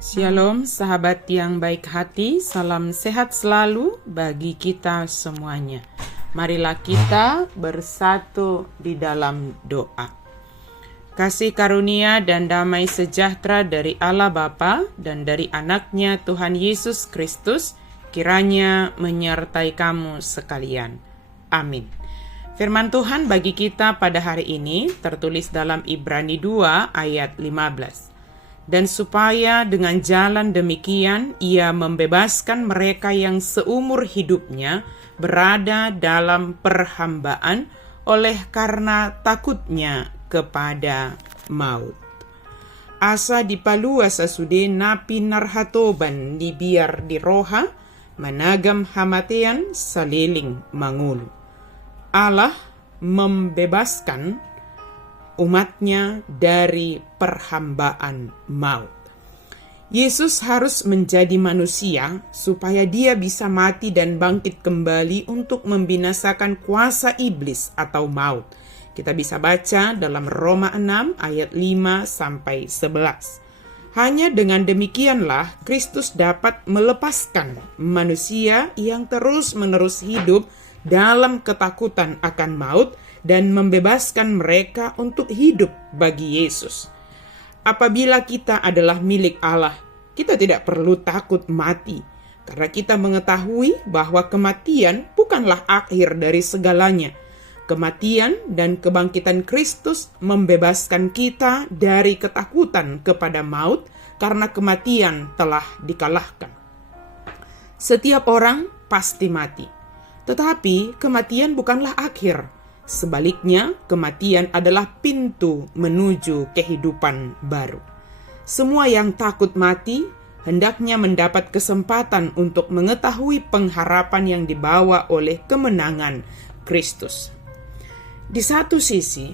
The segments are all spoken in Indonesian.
Shalom sahabat yang baik hati, salam sehat selalu bagi kita semuanya. Marilah kita bersatu di dalam doa. Kasih karunia dan damai sejahtera dari Allah Bapa dan dari anaknya Tuhan Yesus Kristus kiranya menyertai kamu sekalian. Amin. Firman Tuhan bagi kita pada hari ini tertulis dalam Ibrani 2 ayat 15. Dan supaya dengan jalan demikian ia membebaskan mereka yang seumur hidupnya berada dalam perhambaan oleh karena takutnya kepada maut. Asa dipalu asa sude napi narhatoban dibiar di roha managam hamatean saliling mangulu. Allah membebaskan umatnya dari perhambaan maut. Yesus harus menjadi manusia supaya dia bisa mati dan bangkit kembali untuk membinasakan kuasa iblis atau maut. Kita bisa baca dalam Roma 6 ayat 5-11. Hanya dengan demikianlah Kristus dapat melepaskan manusia yang terus-menerus hidup dalam ketakutan akan maut dan membebaskan mereka untuk hidup bagi Yesus. Apabila kita adalah milik Allah, kita tidak perlu takut mati, karena kita mengetahui bahwa kematian bukanlah akhir dari segalanya. Kematian dan kebangkitan Kristus membebaskan kita dari ketakutan kepada maut, karena kematian telah dikalahkan. Setiap orang pasti mati, tetapi kematian bukanlah akhir. Sebaliknya, kematian adalah pintu menuju kehidupan baru. Semua yang takut mati hendaknya mendapat kesempatan untuk mengetahui pengharapan yang dibawa oleh kemenangan Kristus. Di satu sisi,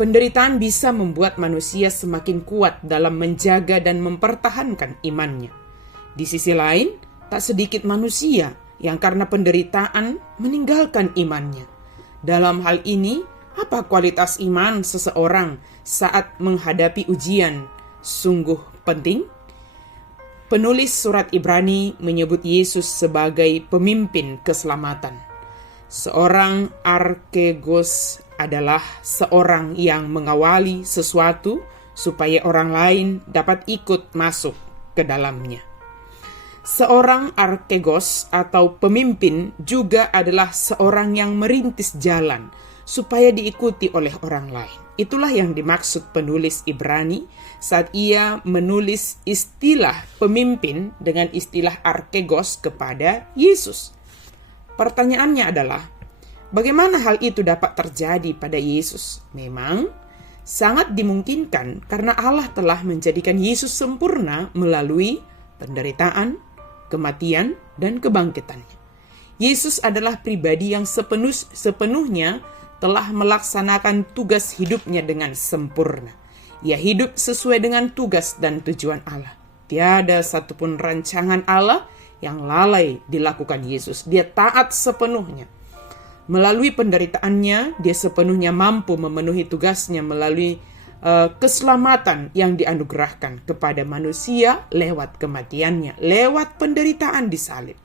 penderitaan bisa membuat manusia semakin kuat dalam menjaga dan mempertahankan imannya. Di sisi lain, tak sedikit manusia yang karena penderitaan meninggalkan imannya. Dalam hal ini, apa kualitas iman seseorang saat menghadapi ujian sungguh penting? Penulis surat Ibrani menyebut Yesus sebagai pemimpin keselamatan. Seorang archegos adalah seorang yang mengawali sesuatu supaya orang lain dapat ikut masuk ke dalamnya. Seorang archegos atau pemimpin juga adalah seorang yang merintis jalan supaya diikuti oleh orang lain. Itulah yang dimaksud penulis Ibrani saat ia menulis istilah pemimpin dengan istilah archegos kepada Yesus. Pertanyaannya adalah, bagaimana hal itu dapat terjadi pada Yesus? Memang sangat dimungkinkan karena Allah telah menjadikan Yesus sempurna melalui penderitaan, kematian, dan kebangkitannya. Yesus adalah pribadi yang sepenuhnya telah melaksanakan tugas hidupnya dengan sempurna. Ia hidup sesuai dengan tugas dan tujuan Allah. Tiada satupun rancangan Allah yang lalai dilakukan Yesus. Dia taat sepenuhnya. Melalui penderitaannya, dia sepenuhnya mampu memenuhi tugasnya melalui keselamatan yang dianugerahkan kepada manusia lewat kematiannya, lewat penderitaan di salib.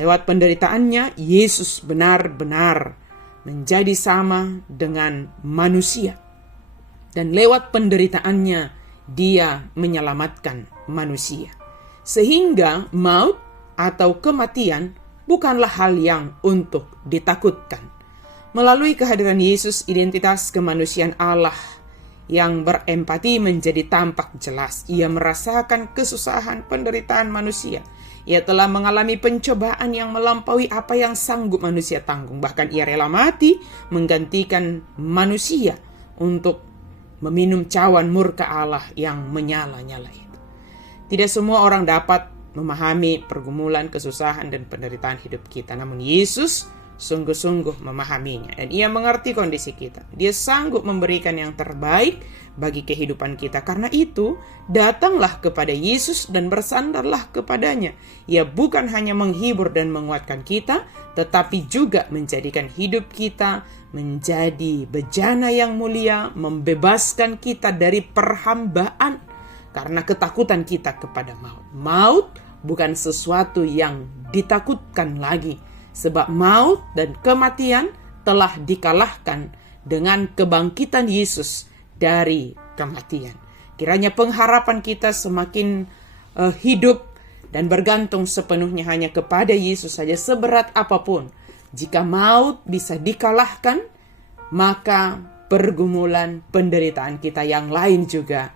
Lewat penderitaannya, Yesus benar-benar menjadi sama dengan manusia. Dan lewat penderitaannya, dia menyelamatkan manusia. Sehingga maut atau kematian bukanlah hal yang untuk ditakutkan. Melalui kehadiran Yesus, identitas kemanusiaan Allah yang berempati menjadi tampak jelas. Ia merasakan kesusahan penderitaan manusia. Ia telah mengalami pencobaan yang melampaui apa yang sanggup manusia tanggung. Bahkan ia rela mati menggantikan manusia untuk meminum cawan murka Allah yang menyala-nyala itu. Tidak semua orang dapat memahami pergumulan, kesusahan, dan penderitaan hidup kita. Namun Yesus sungguh-sungguh memahaminya dan ia mengerti kondisi kita. Dia sanggup memberikan yang terbaik bagi kehidupan kita. Karena itu, datanglah kepada Yesus dan bersandarlah kepadanya. Ia bukan hanya menghibur dan menguatkan kita, tetapi juga menjadikan hidup kita menjadi bejana yang mulia, membebaskan kita dari perhambaan karena ketakutan kita kepada maut. Maut bukan sesuatu yang ditakutkan lagi, sebab maut dan kematian telah dikalahkan dengan kebangkitan Yesus dari kematian. Kiranya pengharapan kita semakin hidup dan bergantung sepenuhnya hanya kepada Yesus saja, seberat apapun. Jika maut bisa dikalahkan, maka pergumulan penderitaan kita yang lain juga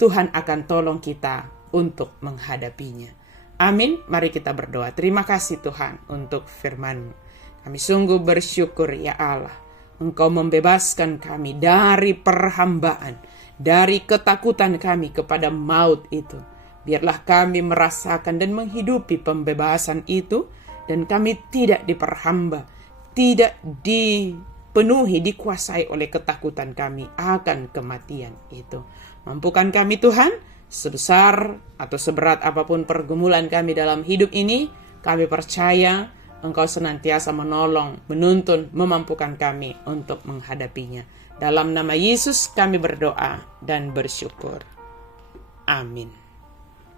Tuhan akan tolong kita untuk menghadapinya. Amin. Mari kita berdoa. Terima kasih Tuhan untuk firman-Mu. Kami sungguh bersyukur ya Allah, Engkau membebaskan kami dari perhambaan, dari ketakutan kami kepada maut itu. Biarlah kami merasakan dan menghidupi pembebasan itu, dan kami tidak diperhamba, tidak dipenuhi, dikuasai oleh ketakutan kami akan kematian itu. Mampukan kami Tuhan, sebesar atau seberat apapun pergumulan kami dalam hidup ini, kami percaya Engkau senantiasa menolong, menuntun, memampukan kami untuk menghadapinya. Dalam nama Yesus kami berdoa dan bersyukur. Amin.